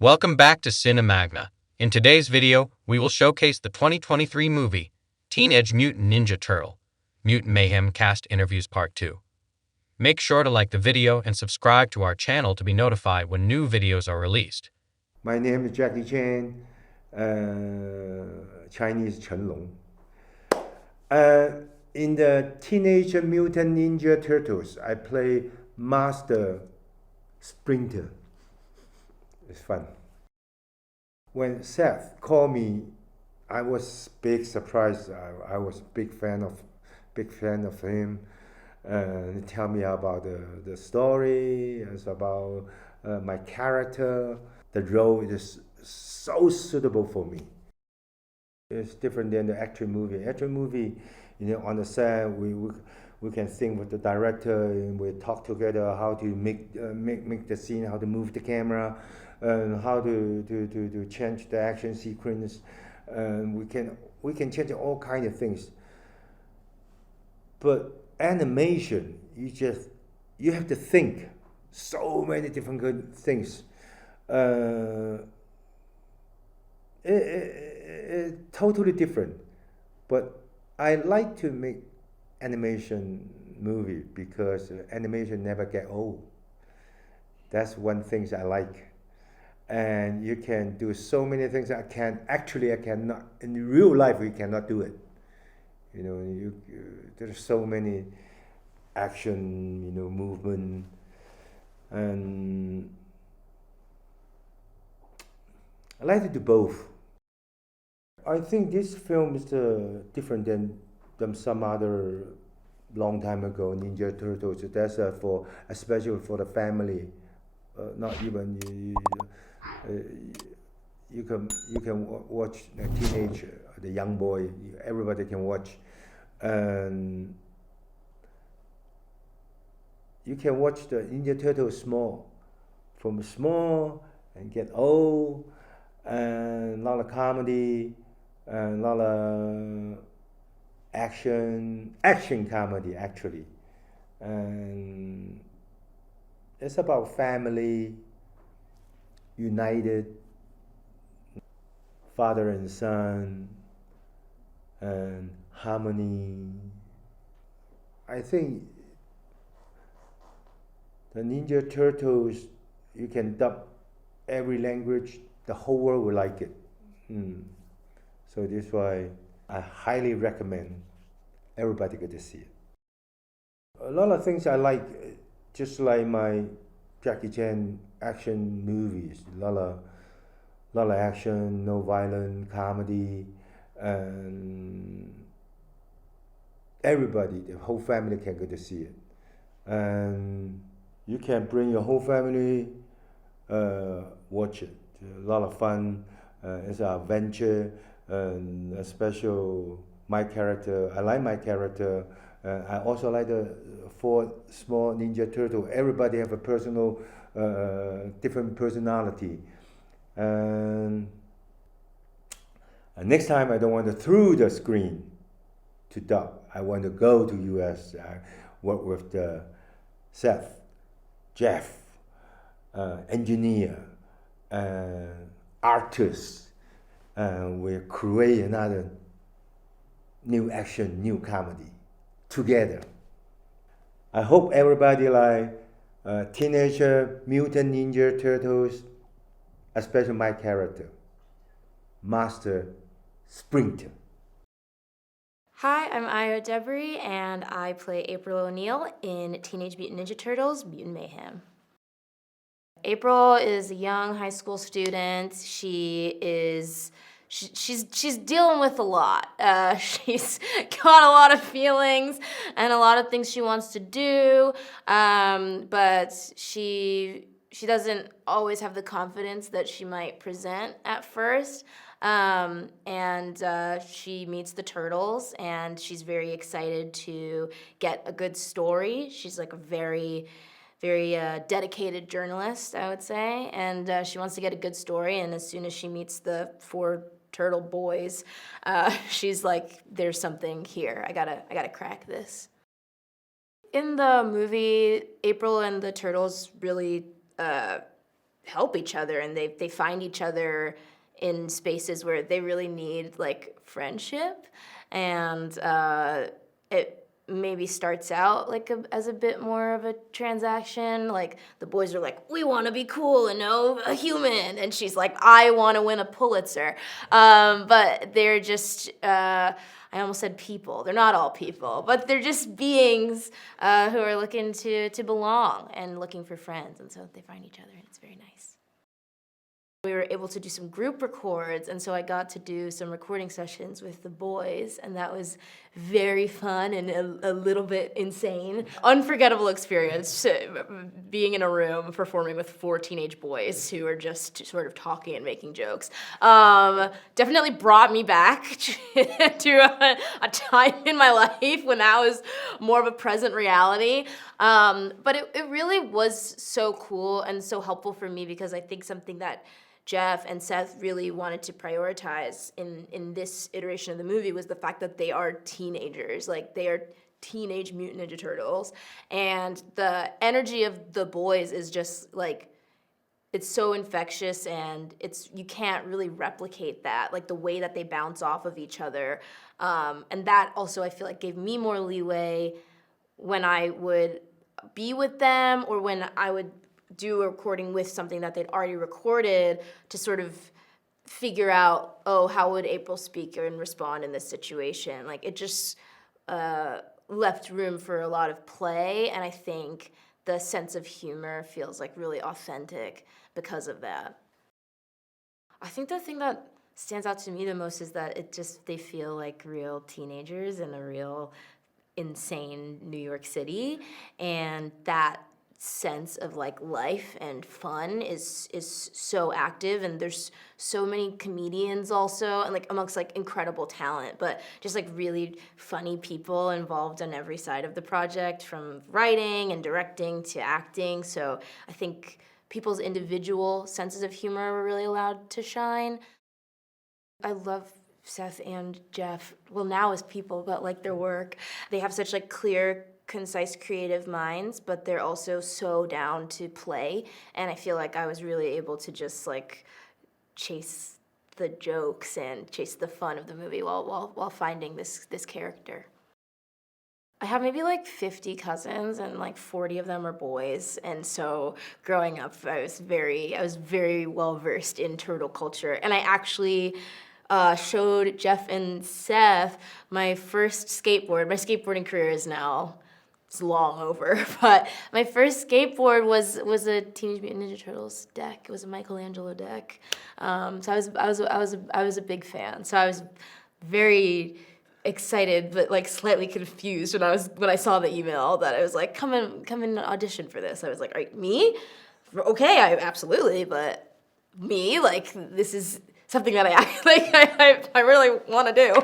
Welcome back to Cinemagna. In today's video, we will showcase the 2023 movie, Teenage Mutant Ninja Turtle, Mutant Mayhem Cast Interviews Part 2. Make sure to like the video and subscribe to our channel to be notified when new videos are released. My name is Jackie Chan, Chinese Chen Long. In the Teenage Mutant Ninja Turtles, I play Master Splinter. It's fun. When Seth called me, I was big surprised. I was big fan of him. Tell me about the story. It's about my character. The role is so suitable for me. It's different than the actual movie. Actual movie, on the set, we can think with the director and we talk together how to make the scene, how to move the camera, and how to change the action sequence. We can change all kinds of things. But animation, you have to think so many different good things. It's totally different, but I like to make animation movie because animation never get old. That's one thing I like, and you can do so many things. I cannot in real life. We cannot do it. There's so many action, movement, and I like to do both. I think this film is different than some other long time ago Ninja Turtles. That's especially for the family. Not even you can watch a teenager, the young boy. Everybody can watch, and you can watch the Ninja Turtles from small and get old, and a lot of comedy. And a lot of action comedy actually, and it's about family united, father and son, and harmony. I think the Ninja Turtles, you can dub every language, the whole world will like it. So this is why I highly recommend everybody go to see it. A lot of things I like, just like my Jackie Chan action movies. A lot of action, no violence, comedy, and everybody, the whole family can go to see it. And you can bring your whole family, watch it. A lot of fun. It's an adventure. And a special my character. I like my character. I also like the 4 small Ninja Turtle. Everybody have a personal, different personality. And next time I don't want to through the screen to dub. I want to go to US. I work with the Seth, Jeff, engineer, artist. We create another new action, new comedy together. I hope everybody like Teenage Mutant Ninja Turtles, especially my character, Master Splinter. Hi, I'm Edebiri, and I play April O'Neil in Teenage Mutant Ninja Turtles, Mutant Mayhem. April is a young high school student. She's dealing with a lot. She's got a lot of feelings and a lot of things she wants to do, but she doesn't always have the confidence that she might present at first. She meets the turtles, and she's very excited to get a good story. She's like a very dedicated journalist, I would say, and she wants to get a good story. And as soon as she meets the 4 turtle boys, she's like, "There's something here. I gotta crack this." In the movie, April and the turtles really help each other, and they find each other in spaces where they really need like friendship, and it maybe starts out like as a bit more of a transaction. Like the boys are like, we want to be cool and know a human, and she's like, I want to win a Pulitzer. But they're just I almost said people. They're not all people, but they're just beings who are looking to belong and looking for friends, and so they find each other, and it's very nice. We were able to do some group records, and so I got to do some recording sessions with the boys, and that was very fun and a little bit insane. Unforgettable experience, being in a room performing with 4 teenage boys who are just sort of talking and making jokes. Definitely brought me back to a time in my life when that was more of a present reality. But it really was so cool and so helpful for me, because I think something that Jeff and Seth really wanted to prioritize in this iteration of the movie was the fact that they are teenagers. Like, they are teenage Mutant Ninja Turtles. And the energy of the boys is just, like, it's so infectious, and you can't really replicate that, like the way that they bounce off of each other. And that also, I feel like, gave me more leeway when I would be with them, or when I would do a recording with something that they'd already recorded, to sort of figure out, oh, how would April speak and respond in this situation? Like, it just left room for a lot of play, and I think the sense of humor feels like really authentic because of that. I think the thing that stands out to me the most is that they feel like real teenagers in a real insane New York City, and that sense of like life and fun is so active, and there's so many comedians also, and like amongst like incredible talent, but just like really funny people involved on every side of the project, from writing and directing to acting. So I think people's individual senses of humor were really allowed to shine. I love Seth and Jeff, well, now as people, but like their work. They have such like clear, concise, creative minds, but they're also so down to play. And I feel like I was really able to just like chase the jokes and chase the fun of the movie while finding this character. I have maybe like 50 cousins, and like 40 of them are boys. And so growing up, I was very well versed in turtle culture. And I actually showed Jeff and Seth my first skateboard. My skateboarding career is now, it's long over, but my first skateboard was a Teenage Mutant Ninja Turtles deck. It was a Michelangelo deck. So I was a big fan. So I was very excited, but like slightly confused when I saw the email that I was like, come and audition for this. I was like, right, me? Okay, absolutely, but me? Like, this is something that I really want to do.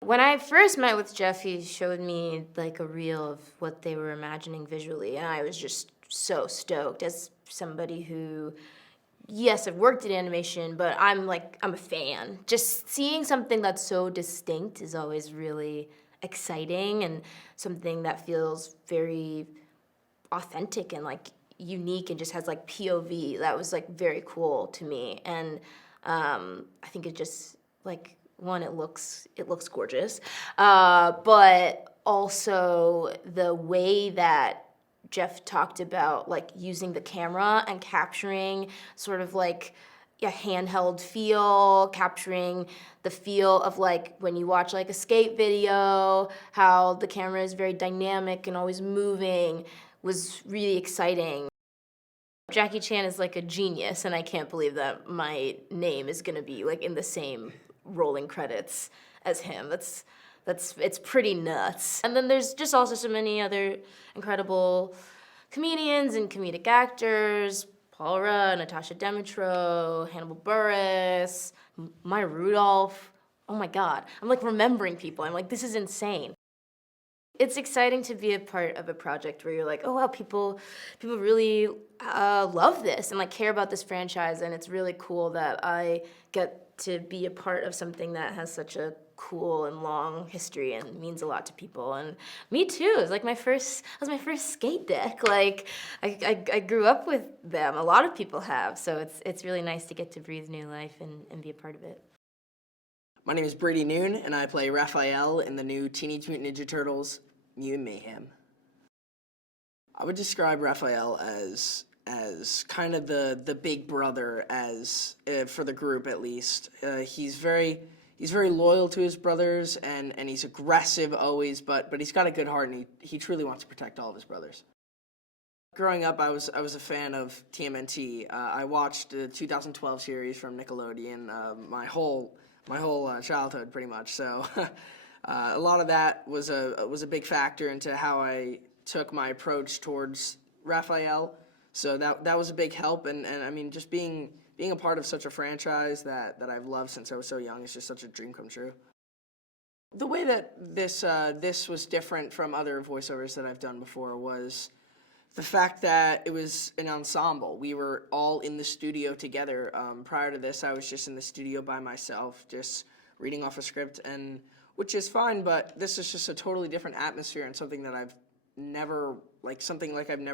When I first met with Jeff, he showed me like a reel of what they were imagining visually, and I was just so stoked. As somebody who, yes, I've worked in animation, but I'm a fan. Just seeing something that's so distinct is always really exciting, and something that feels very authentic and like unique and just has like POV. That was like very cool to me, and I think it just like, one, it looks gorgeous, but also the way that Jeff talked about like using the camera and capturing sort of like a handheld feel, capturing the feel of like when you watch like a skate video, how the camera is very dynamic and always moving, was really exciting. Jackie Chan is like a genius, and I can't believe that my name is gonna be like in the same rolling credits as him. It's pretty nuts. And then there's just also so many other incredible comedians and comedic actors: Paul Rudd, Natasia, Demetriou, Hannibal, Buress, Rudolph. Oh my God, I'm like remembering people. I'm like, this is insane. It's exciting to be a part of a project where you're like, oh wow, people really love this and like care about this franchise, and it's really cool that I get to be a part of something that has such a cool and long history and means a lot to people. And me too. It was like that was my first skate deck. Like I grew up with them. A lot of people have. So it's really nice to get to breathe new life and be a part of it. My name is Brady Noon, and I play Raphael in the new Teenage Mutant Ninja Turtles Mutant Mayhem. I would describe Raphael as kind of the big brother for the group, at least. He's very loyal to his brothers, and he's aggressive always, but he's got a good heart, and he truly wants to protect all of his brothers. Growing up, I was a fan of TMNT. I watched the 2012 series from Nickelodeon my whole childhood, pretty much. So a lot of that was a big factor into how I took my approach towards Raphael. So that was a big help, and I mean, just being a part of such a franchise that I've loved since I was so young is just such a dream come true. The way that this was different from other voiceovers that I've done before was the fact that it was an ensemble. We were all in the studio together. Prior to this, I was just in the studio by myself, just reading off a script, and which is fine, but this is just a totally different atmosphere and something that I've never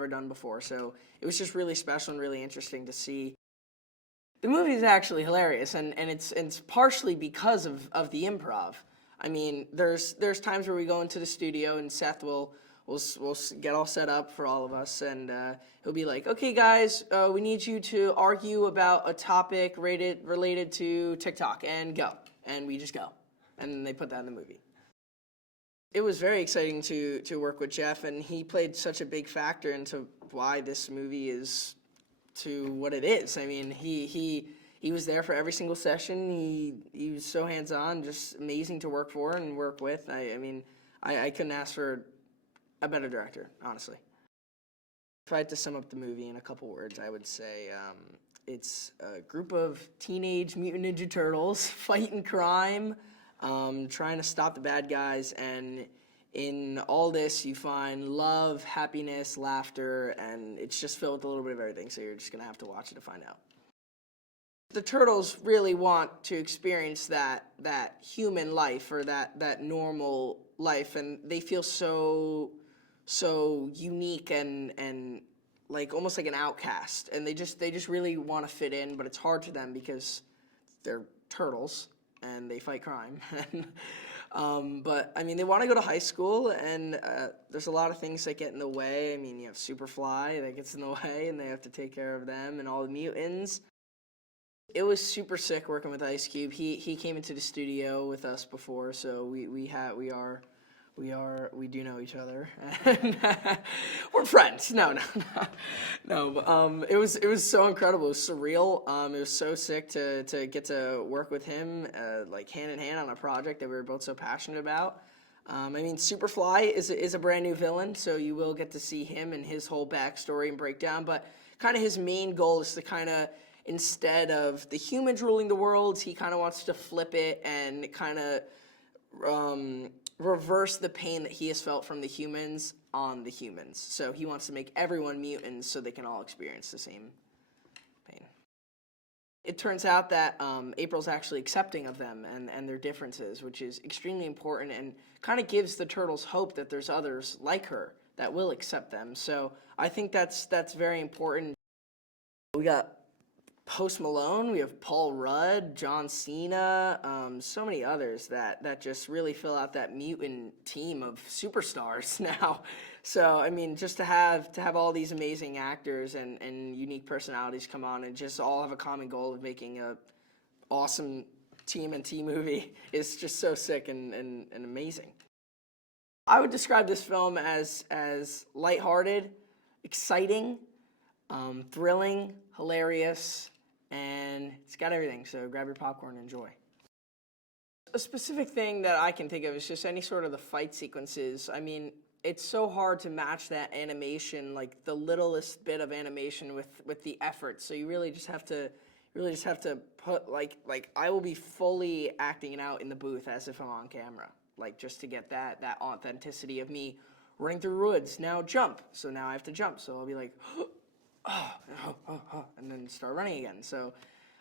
done before. So it was just really special and really interesting to see. The movie is actually hilarious, and it's partially because of the improv. I mean, there's times where we go into the studio and Seth will get all set up for all of us, and he'll be like, "Okay, guys, we need you to argue about a topic related to TikTok, and go." And we just go, and they put that in the movie. It was very exciting to work with Jeff, and he played such a big factor into why this movie is to what it is. I mean, he was there for every single session. He was so hands-on, just amazing to work for and work with. I mean, I couldn't ask for a better director, honestly. If I had to sum up the movie in a couple words, I would say it's a group of teenage mutant ninja turtles fighting crime, trying to stop the bad guys, and in all this you find love, happiness, laughter, and it's just filled with a little bit of everything, so you're just going to have to watch it to find out. The turtles really want to experience that human life, or that normal life, and they feel so unique and like almost like an outcast, and they just really want to fit in, but it's hard to them because they're turtles and they fight crime. But I mean, they want to go to high school, and there's a lot of things that get in the way. I mean, you have Superfly that gets in the way, and they have to take care of them and all the mutants. It was super sick working with Ice Cube. He came into the studio with us before, so we do know each other. We're friends. No. It was so incredible. It was surreal. It was so sick to get to work with him, like hand in hand on a project that we were both so passionate about. I mean, Superfly is a brand new villain, so you will get to see him and his whole backstory and breakdown. But kind of his main goal is to kind of, instead of the humans ruling the world, he kind of wants to flip it and kind of reverse the pain that he has felt from the humans on the humans. So he wants to make everyone mutants so they can all experience the same pain. It turns out that April's actually accepting of them and their differences, which is extremely important and kind of gives the turtles hope that there's others like her that will accept them. So I think that's very important. We got Post Malone, we have Paul Rudd, John Cena, so many others that just really fill out that mutant team of superstars now. So I mean, just to have all these amazing actors and unique personalities come on and just all have a common goal of making a awesome TMNT movie is just so sick and amazing. I would describe this film as lighthearted, exciting, thrilling, hilarious, and it's got everything, so grab your popcorn and enjoy. A specific thing that I can think of is just any sort of the fight sequences. I mean, it's so hard to match that animation, like the littlest bit of animation with the effort, so you really just have to put, like I will be fully acting it out in the booth as if I'm on camera, like just to get that authenticity of me running through woods. Now jump, so now I have to jump, so I'll be like, and then start running again. So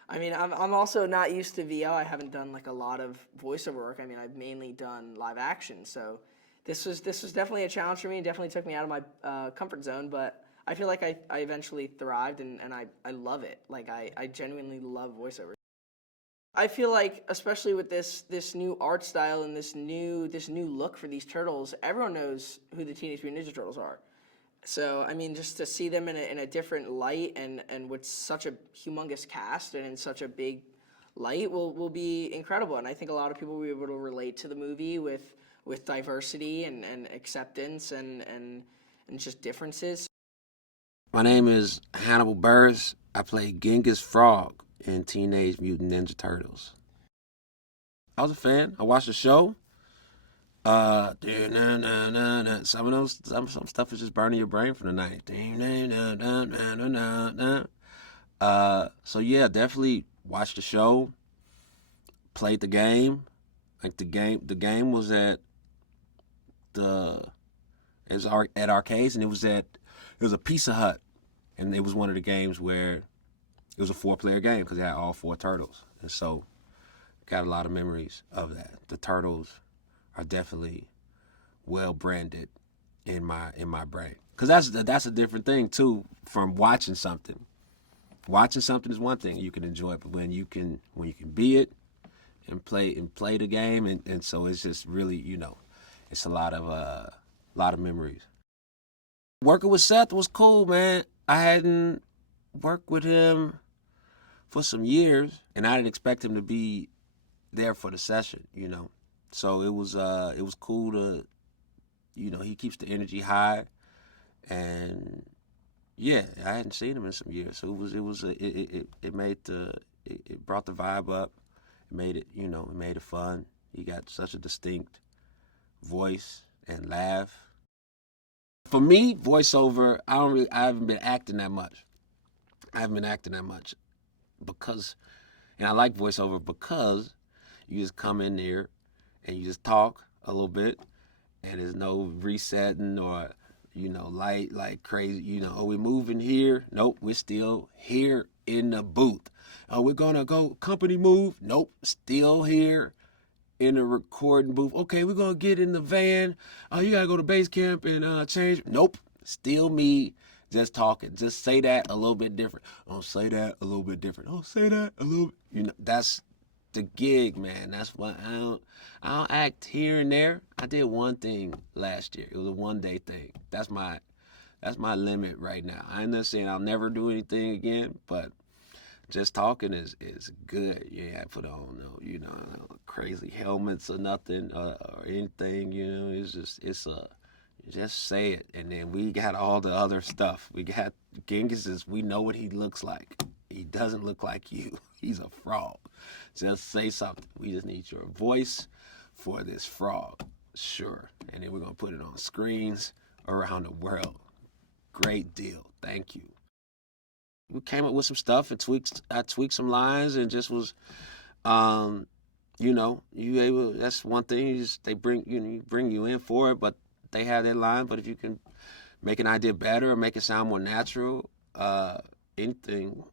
I mean, I'm also not used to VO. I haven't done like a lot of voiceover work. I mean, I've mainly done live action. So this was definitely a challenge for me. It definitely took me out of my comfort zone, but I feel like I eventually thrived and I love it. Like I genuinely love voiceover. I feel like, especially with this new art style and this new look for these turtles, everyone knows who the Teenage Mutant Ninja Turtles are. So, I mean, just to see them in a different light and with such a humongous cast and in such a big light will be incredible. And I think a lot of people will be able to relate to the movie with diversity and acceptance and just differences. My name is Hannibal Buress. I play Genghis Frog in Teenage Mutant Ninja Turtles. I was a fan. I watched the show. Some stuff is just burning your brain from the night. So yeah, definitely watched the show. Played the game. Like the game was at at arcades, and it was a Pizza Hut, and it was one of the games where it was a 4-player game because it had all 4 turtles, and so got a lot of memories of that. The turtles are definitely well branded in my brain, because that's a different thing too from watching something. Watching something is one thing you can enjoy, but when you can be it and play the game, and so it's just really, it's a lot of memories. Working with Seth was cool, man. I hadn't worked with him for some years, and I didn't expect him to be there for the session, So it was cool to, he keeps the energy high, and yeah, I hadn't seen him in some years, so it brought the vibe up, it made it fun. He got such a distinct voice and laugh. For me, voiceover, I haven't been acting that much. Because, and I like voiceover because you just come in there and you just talk a little bit, and there's no resetting or, light like crazy, oh, we're moving here. Nope, we're still here in the booth. Oh, we're gonna go company move. Nope, still here in the recording booth. Okay, we're gonna get in the van. Oh, you gotta go to base camp and change. Nope, still me just talking. Just say that a little bit different. Oh, say that a little bit different. Oh, say that a little bit. That's the gig, man. That's why I don't act here and there. I did one thing last year. It was a one-day thing. That's my limit right now. I'm not saying I'll never do anything again, but just talking is good. Yeah, I put on no crazy helmets or nothing or anything. Just say it, and then we got all the other stuff. We got Genghis. We know what he looks like. He doesn't look like you. He's a frog. Just say something. We just need your voice for this frog. Sure. And then we're gonna put it on screens around the world. Great deal. Thank you. We came up with some stuff and I tweaked some lines and just was, that's one thing. They bring you in for it, but they have their line. But if you can make an idea better or make it sound more natural, anything,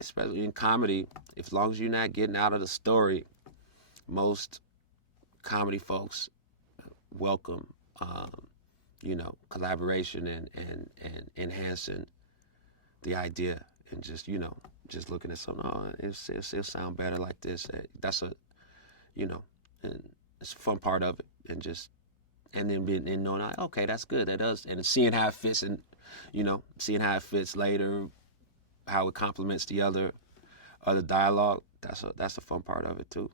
especially in comedy, as long as you're not getting out of the story, most comedy folks welcome, collaboration and enhancing the idea. And just looking at something, it'll sound better like this. That's and it's a fun part of it. And then knowing, okay, that's good, that does, and seeing how it fits, and seeing how it fits later, how it complements the other dialogue. That's a fun part of it too.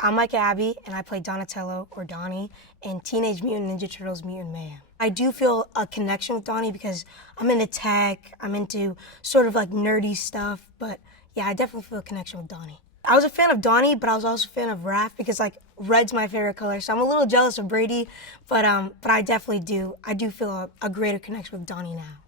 I'm Micah, Abbey, and I play Donatello, or Donnie, in Teenage Mutant Ninja Turtles Mutant Mayhem. I do feel a connection with Donnie because I'm into tech, I'm into sort of like nerdy stuff, but yeah, I definitely feel a connection with Donnie. I was a fan of Donnie, but I was also a fan of Raph because like red's my favorite color, so I'm a little jealous of Brady, but I definitely do. I do feel a greater connection with Donnie now.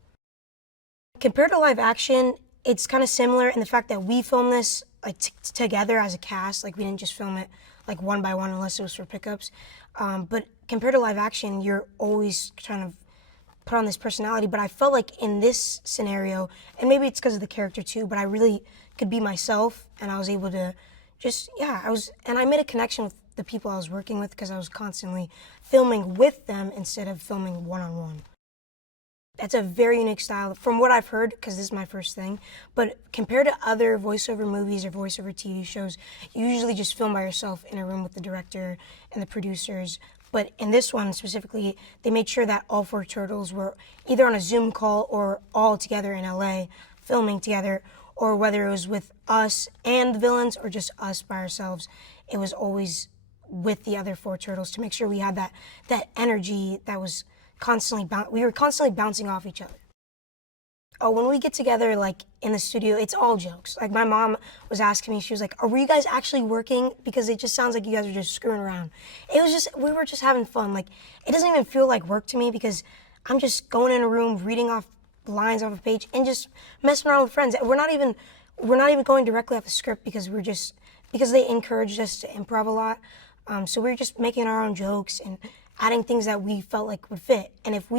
Compared to live action, it's kind of similar in the fact that we filmed this like together as a cast. Like we didn't just film it like one by one unless it was for pickups. But compared to live action, you're always trying to put on this personality. But I felt like in this scenario, and maybe it's because of the character too, but I really could be myself, and I was able to and I made a connection with the people I was working with because I was constantly filming with them instead of filming one-on-one. That's a very unique style from what I've heard, because this is my first thing, but compared to other voiceover movies or voiceover TV shows, you usually just film by yourself in a room with the director and the producers. But in this one specifically, they made sure that all 4 turtles were either on a Zoom call or all together in LA filming together, or whether it was with us and the villains or just us by ourselves, it was always with the other 4 turtles to make sure we had that energy that was we were constantly bouncing off each other. Oh, when we get together, like, in the studio, it's all jokes. Like, my mom was asking me, she was like, "Were you guys actually working? Because it just sounds like you guys are just screwing around." We were just having fun. Like, it doesn't even feel like work to me because I'm just going in a room, reading off lines off a page, and just messing around with friends. We're not even going directly off the script because they encouraged us to improv a lot. So we were just making our own jokes and adding things that we felt like would fit. And if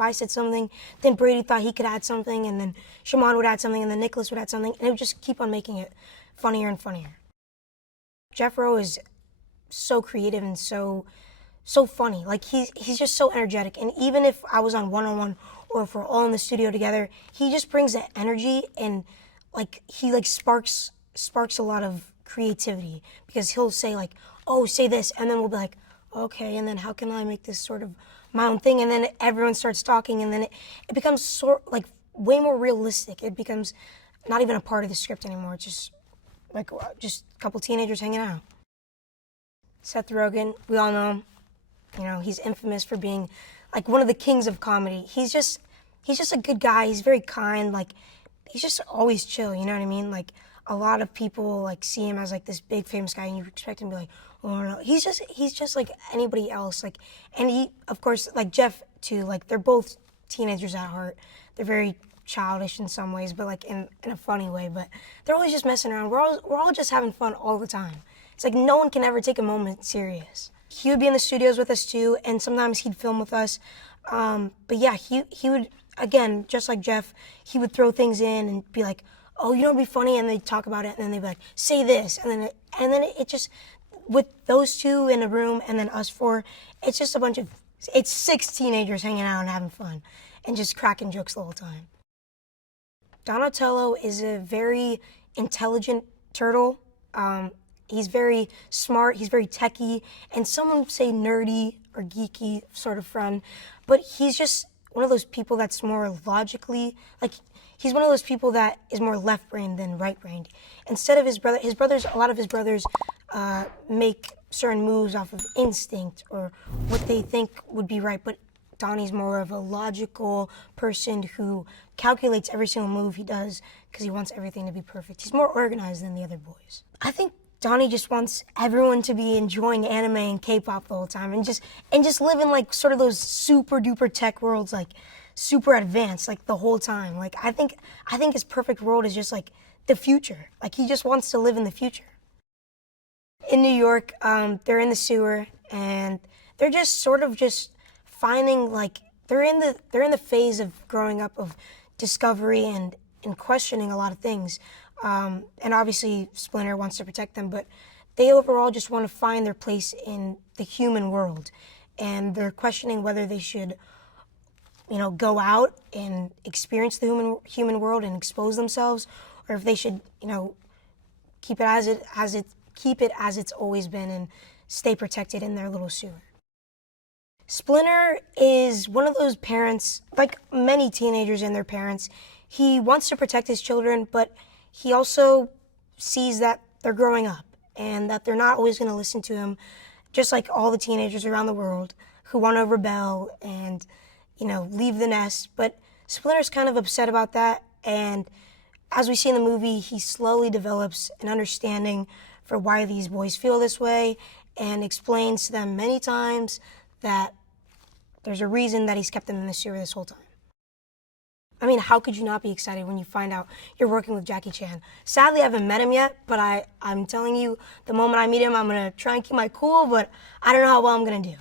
I said something, then Brady thought he could add something, and then Shamon would add something, and then Nicolas would add something, and it would just keep on making it funnier and funnier. Jeff Rowe is so creative and so funny. Like, he's just so energetic. And even if I was on one-on-one or if we're all in the studio together, he just brings that energy, and like he like sparks a lot of creativity, because he'll say like, "Oh, say this," and then we'll be like, "Okay, and then how can I make this sort of my own thing?" And then everyone starts talking, and then it becomes like way more realistic. It becomes not even a part of the script anymore. It's just like just a couple teenagers hanging out. Seth Rogen, we all know him. You know, he's infamous for being like one of the kings of comedy. He's just a good guy. He's very kind. Like, he's just always chill. You know what I mean? Like, a lot of people like see him as like this big famous guy, and you expect him to be like, "Oh no." He's just like anybody else. Like, and he, of course, like Jeff too. Like, they're both teenagers at heart. They're very childish in some ways, but like in a funny way. But they're always just messing around. We're all just having fun all the time. It's like no one can ever take a moment serious. He would be in the studios with us too, and sometimes he'd film with us. But yeah, he would, again, just like Jeff, he would throw things in and be like, "Oh, you know what'd be funny?" And they'd talk about it, and then they'd be like, "Say this," and then it just, with those 2 in a room and then us 4, it's just it's 6 teenagers hanging out and having fun and just cracking jokes the whole time. Donatello is a very intelligent turtle. He's very smart, he's very techie, and some would say nerdy or geeky sort of friend, but he's just one of those people that's more logically, like, he's one of those people that is more left-brained than right-brained. Instead of a lot of his brothers make certain moves off of instinct or what they think would be right, but Donnie's more of a logical person who calculates every single move he does because he wants everything to be perfect. He's more organized than the other boys. I think Donnie just wants everyone to be enjoying anime and K-pop the whole time and just live in like sort of those super duper tech worlds, like super advanced, like the whole time. Like I think his perfect world is just like the future. Like he just wants to live in the future. In New York, they're in the sewer and they're just sort of just finding, like, they're in the phase of growing up, of discovery and questioning a lot of things. And obviously Splinter wants to protect them, but they overall just want to find their place in the human world. And they're questioning whether they should, go out and experience the human world and expose themselves, or if they should, keep it as it's always been and stay protected in their little sewer. Splinter is one of those parents, like many teenagers and their parents. He wants to protect his children, but he also sees that they're growing up and that they're not always going to listen to him, just like all the teenagers around the world who want to rebel and, leave the nest. But Splinter's kind of upset about that, and as we see in the movie, he slowly develops an understanding for why these boys feel this way and explains to them many times that there's a reason that he's kept them in the sewer this whole time. I mean, how could you not be excited when you find out you're working with Jackie Chan? Sadly, I haven't met him yet, but I'm telling you, the moment I meet him, I'm going to try and keep my cool, but I don't know how well I'm going to do.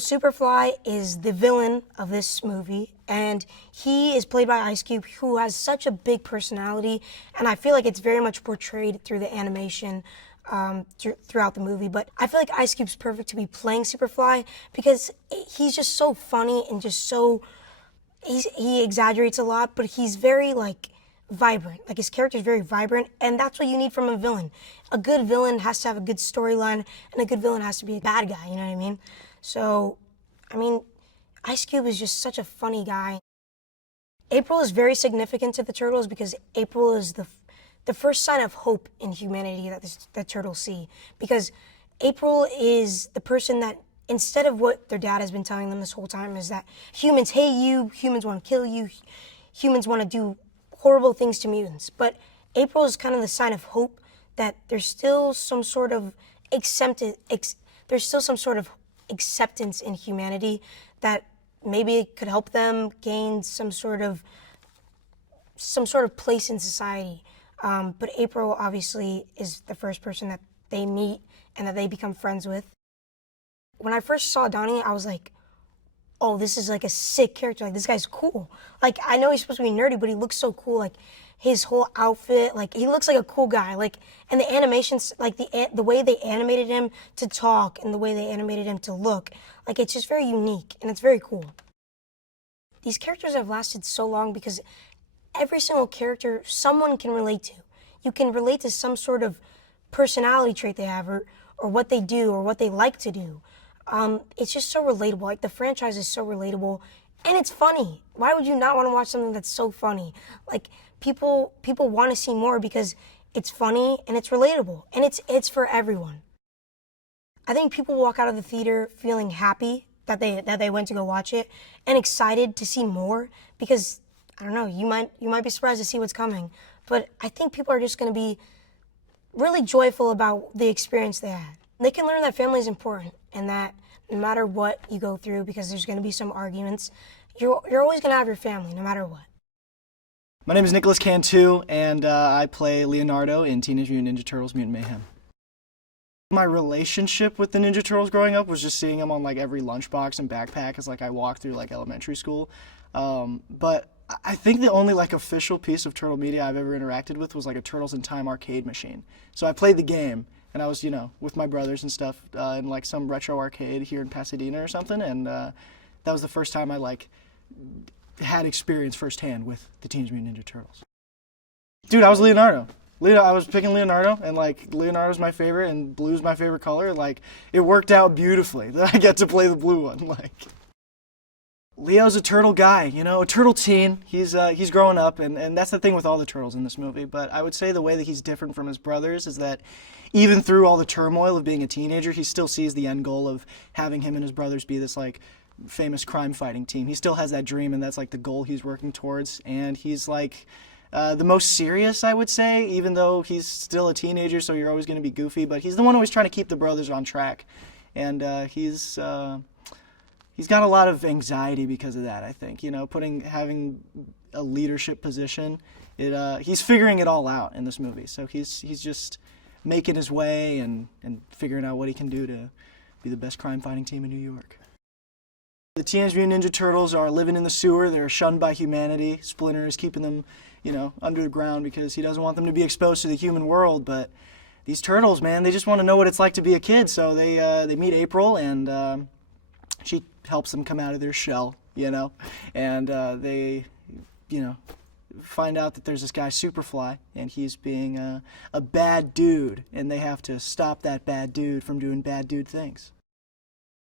Superfly is the villain of this movie, and he is played by Ice Cube, who has such a big personality, and I feel like it's very much portrayed through the animation throughout the movie. But I feel like Ice Cube's perfect to be playing Superfly because he's just so funny and just so, he exaggerates a lot, but he's very like vibrant. Like his character is very vibrant, and that's what you need from a villain. A good villain has to have a good storyline, and a good villain has to be a bad guy, you know what I mean? So, I mean, Ice Cube is just such a funny guy. April is very significant to the Turtles because April is the first sign of hope in humanity that the Turtles see. Because April is the person that, instead of what their dad has been telling them this whole time, is that humans hate you, humans want to kill you, humans want to do horrible things to mutants. But April is kind of the sign of hope that there's still some sort of acceptance in humanity that maybe it could help them gain some sort of place in society. But April obviously is the first person that they meet and that they become friends with. When I first saw Donnie, I was like, oh, this is like a sick character. Like, this guy's cool. Like, I know he's supposed to be nerdy, but he looks so cool. Like, his whole outfit, like, he looks like a cool guy. Like, and the animations, like, the way they animated him to talk and the way they animated him to look, like, it's just very unique and it's very cool. These characters have lasted so long because every single character someone can relate to. You can relate to some sort of personality trait they have or what they do or what they like to do. It's just so relatable. Like, the franchise is so relatable and it's funny. Why would you not want to watch something that's so funny? Like, people want to see more because it's funny and it's relatable and it's for everyone. I think people walk out of the theater feeling happy that they went to go watch it and excited to see more because, I don't know, you might be surprised to see what's coming. But I think people are just going to be really joyful about the experience they had. They can learn that family is important and that no matter what you go through, because there's going to be some arguments, you're always going to have your family no matter what. My name is Nicolas Cantu, and I play Leonardo in Teenage Mutant Ninja Turtles Mutant Mayhem. My relationship with the Ninja Turtles growing up was just seeing them on like every lunchbox and backpack as like I walked through like elementary school. But I think the only like official piece of Turtle media I've ever interacted with was like a Turtles in Time arcade machine. So I played the game, and I was, you know, with my brothers and stuff in like some retro arcade here in Pasadena or something, and that was the first time I like had experience firsthand with the Teenage Mutant Ninja Turtles. Dude, I was Leonardo. I was picking Leonardo, and like Leonardo's my favorite, and blue's my favorite color. Like, it worked out beautifully that I get to play the blue one. Like, Leo's a turtle guy, you know, a turtle teen. He's growing up, and that's the thing with all the turtles in this movie. But I would say the way that he's different from his brothers is that even through all the turmoil of being a teenager, he still sees the end goal of having him and his brothers be this like famous crime fighting team. He still has that dream, and that's like the goal he's working towards. And he's like the most serious, I would say, even though he's still a teenager, so you're always going to be goofy. But he's the one always trying to keep the brothers on track, and he's got a lot of anxiety because of that. I think, you know, having a leadership position, he's figuring it all out in this movie. So he's just making his way and figuring out what he can do to be the best crime fighting team in New York. The Teenage Mutant Ninja Turtles are living in the sewer. They're shunned by humanity. Splinter is keeping them, you know, under the ground because he doesn't want them to be exposed to the human world. But these turtles, man, they just want to know what it's like to be a kid. So they meet April, and she helps them come out of their shell, you know. And they, you know, find out that there's this guy, Superfly, and he's being a bad dude. And they have to stop that bad dude from doing bad dude things.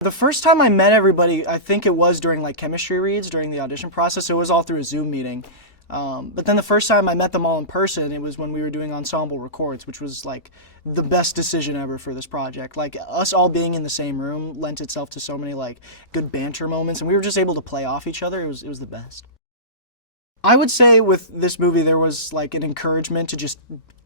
The first time I met everybody, I think it was during like chemistry reads during the audition process. So it was all through a Zoom meeting. But then the first time I met them all in person, it was when we were doing ensemble records, which was like the best decision ever for this project. Like, us all being in the same room lent itself to so many like good banter moments, and we were just able to play off each other. It was the best. I would say with this movie there was like an encouragement to just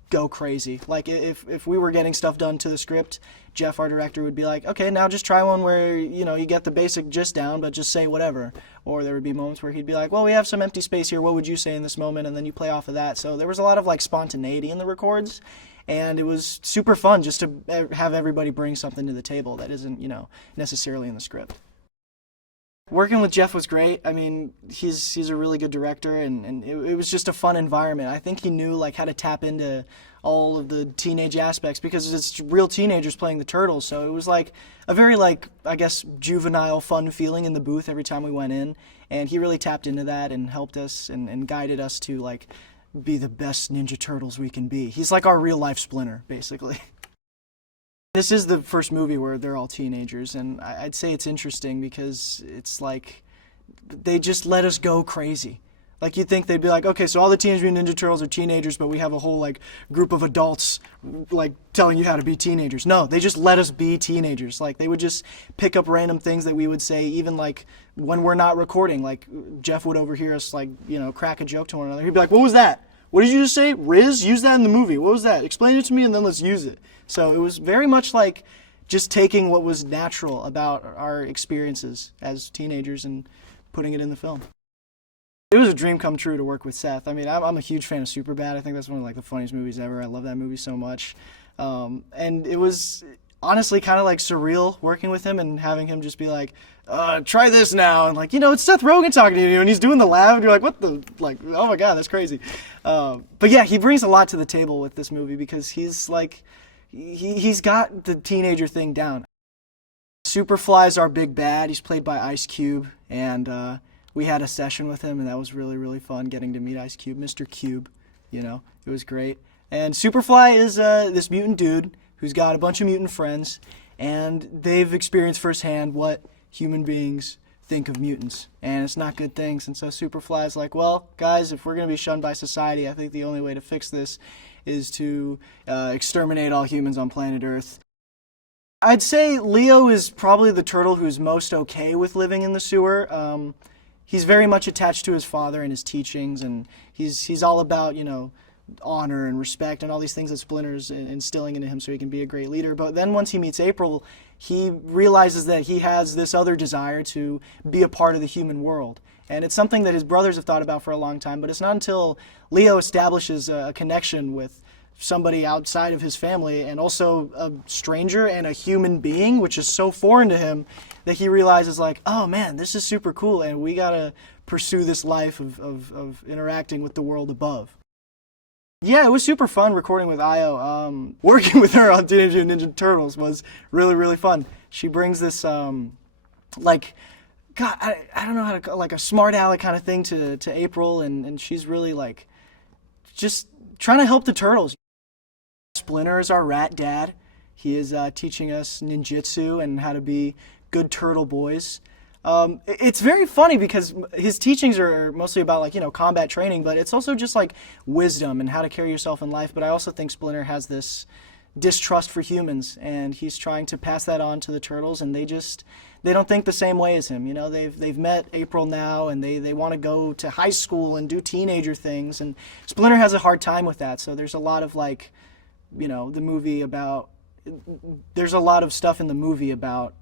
go crazy. Like, if we were getting stuff done to the script, Jeff, our director, would be like, okay, now just try one where, you know, you get the basic gist down, but just say whatever. Or there would be moments where he'd be like, well, we have some empty space here, what would you say in this moment? And then you play off of that. So there was a lot of like spontaneity in the records, and it was super fun just to have everybody bring something to the table that isn't, you know, necessarily in the script. Working with Jeff was great. I mean, he's a really good director, and it was just a fun environment. I think he knew like how to tap into all of the teenage aspects because it's real teenagers playing the turtles. So it was like a very like, I guess, juvenile, fun feeling in the booth every time we went in. And he really tapped into that and helped us and guided us to like be the best Ninja Turtles we can be. He's like our real life Splinter, basically. This is the first movie where they're all teenagers, and I'd say it's interesting because it's like they just let us go crazy. Like you'd think they'd be like, okay, so all the Teenage Mutant Ninja Turtles are teenagers, but we have a whole like group of adults like telling you how to be teenagers. No, they just let us be teenagers. Like they would just pick up random things that we would say, even like when we're not recording. Like Jeff would overhear us like, you know, crack a joke to one another. He'd be like, what was that? What did you just say? Riz? Use that in the movie. What was that? Explain it to me and then let's use it. So it was very much like just taking what was natural about our experiences as teenagers and putting it in the film. It was a dream come true to work with Seth. I mean, I'm a huge fan of Superbad. I think that's one of like the funniest movies ever. I love that movie so much. And it was honestly kind of like surreal working with him and having him just be like, try this now. And like, you know, it's Seth Rogen talking to you and he's doing the laugh and you're like, what the, like, oh my God, that's crazy. But yeah, he brings a lot to the table with this movie because he's like, he's got the teenager thing down. Superfly's our big bad. He's played by Ice Cube, and we had a session with him, and that was really, really fun getting to meet Ice Cube, Mr. Cube. You know, it was great. And Superfly is this mutant dude who's got a bunch of mutant friends, and they've experienced firsthand what human beings think of mutants, and it's not good things. And so Superfly's like, well, guys, if we're going to be shunned by society, I think the only way to fix this is to exterminate all humans on planet Earth. I'd say Leo is probably the turtle who's most okay with living in the sewer. He's very much attached to his father and his teachings, and he's all about, you know, honor and respect and all these things that Splinter's instilling into him so he can be a great leader. But then once he meets April, he realizes that he has this other desire to be a part of the human world. And it's something that his brothers have thought about for a long time, but it's not until Leo establishes a connection with somebody outside of his family and also a stranger and a human being, which is so foreign to him, that he realizes like, oh man, this is super cool and we gotta pursue this life of interacting with the world above. Yeah, it was super fun recording with Io. Working with her on Teenage Mutant Ninja Turtles was really, really fun. She brings this, like, God, I don't know how to, like a smart aleck kind of thing to April, and she's really, like, just trying to help the turtles. Splinter is our rat dad. He is teaching us ninjutsu and how to be good turtle boys. It's very funny because his teachings are mostly about like, you know, combat training, but it's also just like wisdom and how to carry yourself in life. But I also think Splinter has this distrust for humans, and he's trying to pass that on to the turtles, and they don't think the same way as him. You know, they've met April now, and they want to go to high school and do teenager things, and Splinter has a hard time with that. So there's a lot of like, you know, there's a lot of stuff in the movie about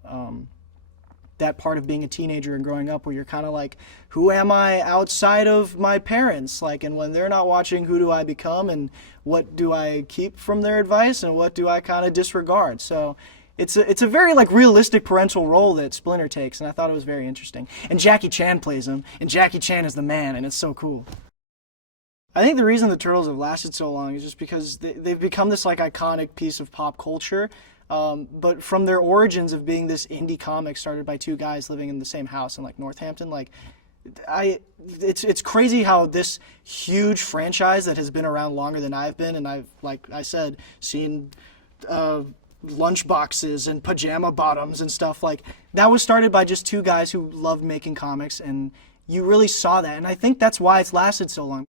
that part of being a teenager and growing up where you're kind of like, who am I outside of my parents? Like, and when they're not watching, who do I become and what do I keep from their advice and what do I kind of disregard? So it's a very like realistic parental role that Splinter takes, and I thought it was very interesting. And Jackie Chan plays him, and Jackie Chan is the man, and it's so cool. I think the reason the Turtles have lasted so long is just because they've become this like iconic piece of pop culture. But from their origins of being this indie comic started by two guys living in the same house in like Northampton, like it's crazy how this huge franchise that has been around longer than I've been, and I've, like I said, seen lunch boxes and pajama bottoms and stuff, like that was started by just two guys who loved making comics, and you really saw that, and I think that's why it's lasted so long.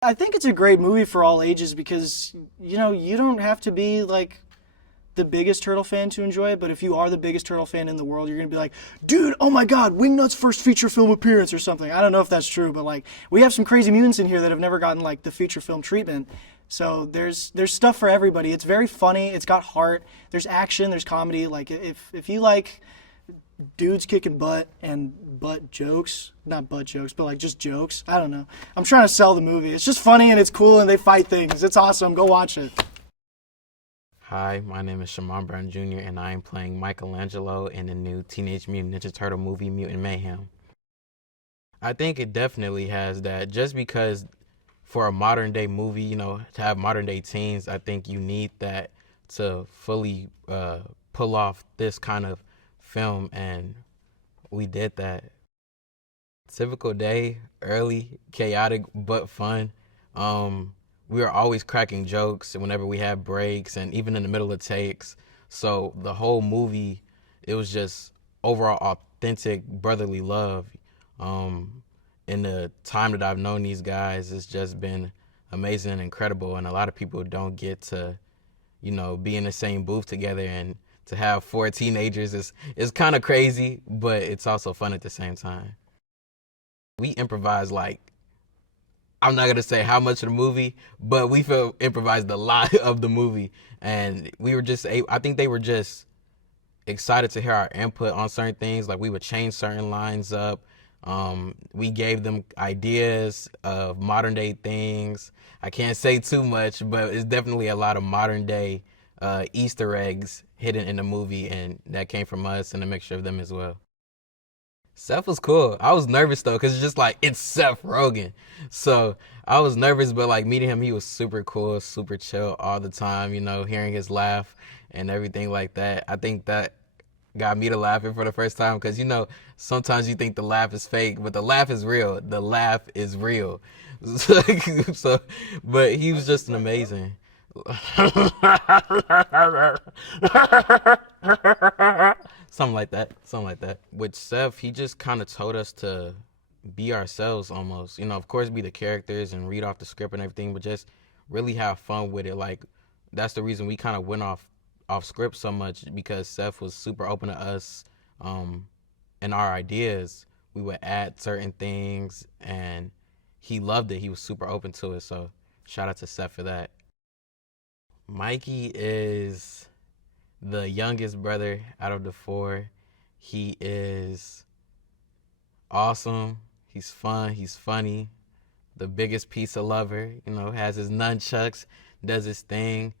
I think it's a great movie for all ages because, you know, you don't have to be like the biggest Turtle fan to enjoy it, but if you are the biggest Turtle fan in the world, you're gonna be like, dude, oh my God, Wingnut's first feature film appearance or something. I don't know if that's true, but like we have some crazy mutants in here that have never gotten like the feature film treatment. So there's stuff for everybody. It's very funny. It's got heart. There's action. There's comedy. Like if you like dudes kicking butt and butt jokes, not butt jokes, but like just jokes. I don't know. I'm trying to sell the movie. It's just funny and it's cool and they fight things. It's awesome. Go watch it. Hi, my name is Shamon Brown Jr., and I am playing Michelangelo in the new Teenage Mutant Ninja Turtle movie, Mutant Mayhem. I think it definitely has that, just because for a modern day movie, you know, to have modern day teens, I think you need that to fully pull off this kind of film, and we did that. Typical day, early, chaotic, but fun. We were always cracking jokes whenever we had breaks and even in the middle of takes. So the whole movie, it was just overall authentic brotherly love. In the time that I've known these guys, it's just been amazing and incredible. And a lot of people don't get to, you know, be in the same booth together, and to have 4 teenagers is kind of crazy, but it's also fun at the same time. We improvised, like, I'm not gonna say how much of the movie, but we improvised a lot of the movie, and we were just I think they were just excited to hear our input on certain things. Like, we would change certain lines up. We gave them ideas of modern day things. I can't say too much, but it's definitely a lot of modern day Easter eggs hidden in the movie, and that came from us and a mixture of them as well. Seth was cool. I was nervous though, because it's just like, it's Seth Rogen. So I was nervous, but like meeting him, he was super cool, super chill all the time, you know, hearing his laugh and everything like that. I think that got me to laughing for the first time, because, you know, sometimes you think the laugh is fake, but the laugh is real. The laugh is real. So, but he was just an amazing. Something like that. With Seth, he just kind of told us to be ourselves almost. You know, of course, be the characters and read off the script and everything, but just really have fun with it. Like, that's the reason we kind of went off script so much, because Seth was super open to us and our ideas. We would add certain things, and he loved it. He was super open to it. So shout out to Seth for that. Mikey is the youngest brother out of the 4. He is awesome. He's fun. He's funny. The biggest pizza lover, you know, has his nunchucks, does his thing.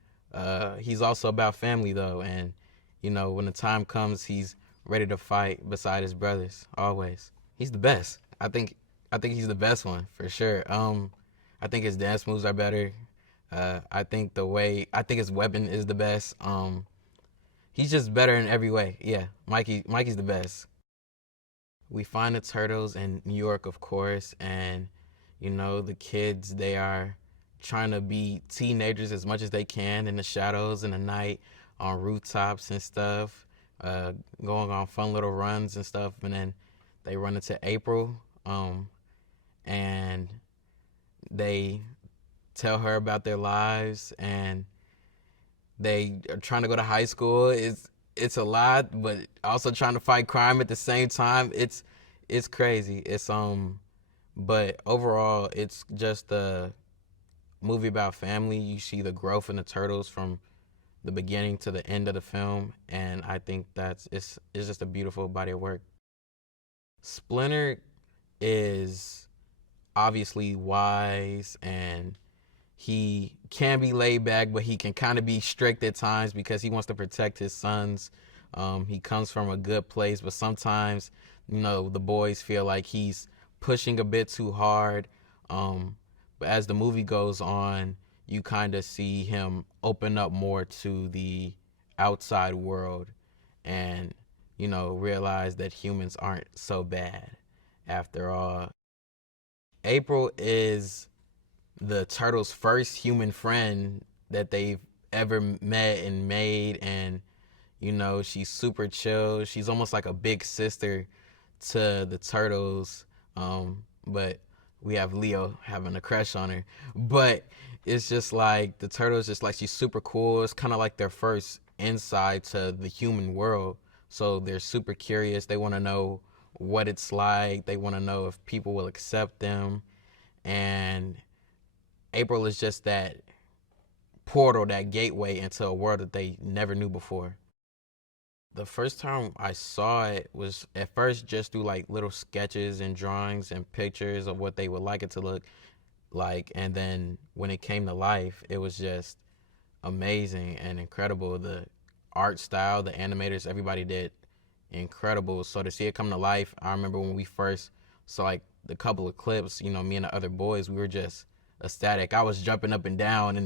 He's also about family though, and, you know, when the time comes, he's ready to fight beside his brothers, always. He's the best. I think he's the best one for sure. I think his dance moves are better. I think his weapon is the best. He's just better in every way. Yeah, Mikey's the best. We find the turtles in New York, of course, and, you know, the kids, they are trying to be teenagers as much as they can in the shadows in the night, on rooftops and stuff, going on fun little runs and stuff. And then they run into April, and they tell her about their lives, and they are trying to go to high school. It's a lot, but also trying to fight crime at the same time. It's crazy. But overall, it's just a movie about family. You see the growth in the turtles from the beginning to the end of the film, and I think it's just a beautiful body of work. Splinter is obviously wise, and he can be laid back, but he can kind of be strict at times because he wants to protect his sons. He comes from a good place, but sometimes, you know, the boys feel like he's pushing a bit too hard. But as the movie goes on, you kind of see him open up more to the outside world and, you know, realize that humans aren't so bad after all. April is the turtles' first human friend that they've ever met and made, and, you know, she's super chill. She's almost like a big sister to the turtles, but we have Leo having a crush on her. But it's just like the turtles, just like, she's super cool. It's kind of like their first insight to the human world, so they're super curious. They want to know what it's like. They want to know if people will accept them, and April is just that portal, that gateway into a world that they never knew before. The first time I saw it was at first just through like little sketches and drawings and pictures of what they would like it to look like. And then when it came to life, it was just amazing and incredible. The art style, the animators, everybody did incredible. So to see it come to life, I remember when we first saw like the couple of clips, you know, me and the other boys, we were just ecstatic. I was jumping up and down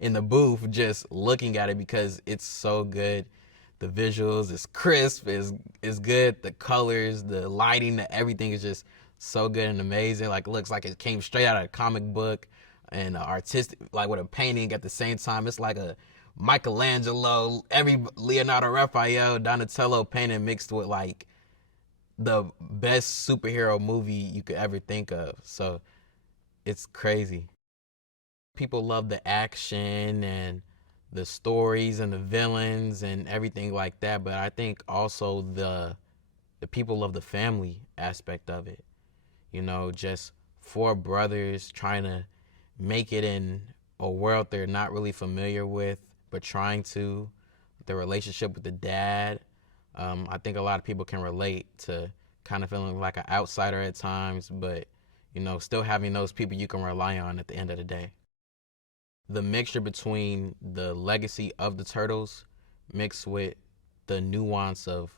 in the booth just looking at it because it's so good. The visuals is crisp, is good. The colors, the lighting, everything is just so good and amazing. Like, it looks like it came straight out of a comic book and artistic, like with a painting at the same time. It's like a Michelangelo, every Leonardo, Raphael, Donatello painting mixed with like the best superhero movie you could ever think of. So it's crazy. People love the action and the stories and the villains and everything like that, but I think also the people love the family aspect of it. You know, just four brothers trying to make it in a world they're not really familiar with, but trying to. The relationship with the dad. I think a lot of people can relate to kind of feeling like an outsider at times, but, you know, still having those people you can rely on at the end of the day. The mixture between the legacy of the Turtles mixed with the nuance of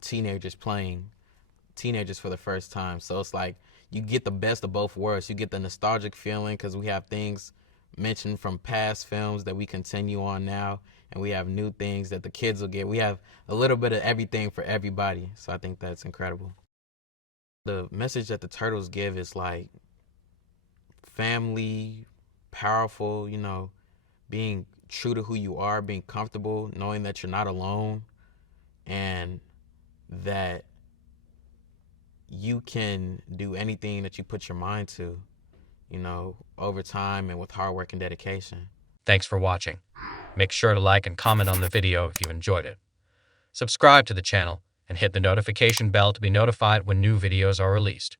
teenagers playing teenagers for the first time. So it's like you get the best of both worlds. You get the nostalgic feeling because we have things mentioned from past films that we continue on now, and we have new things that the kids will get. We have a little bit of everything for everybody. So I think that's incredible. The message that the Turtles give is like family, powerful, you know, being true to who you are, being comfortable, knowing that you're not alone, and that you can do anything that you put your mind to, you know, over time and with hard work and dedication. Thanks for watching. Make sure to like and comment on the video if you enjoyed it. Subscribe to the channel and hit the notification bell to be notified when new videos are released.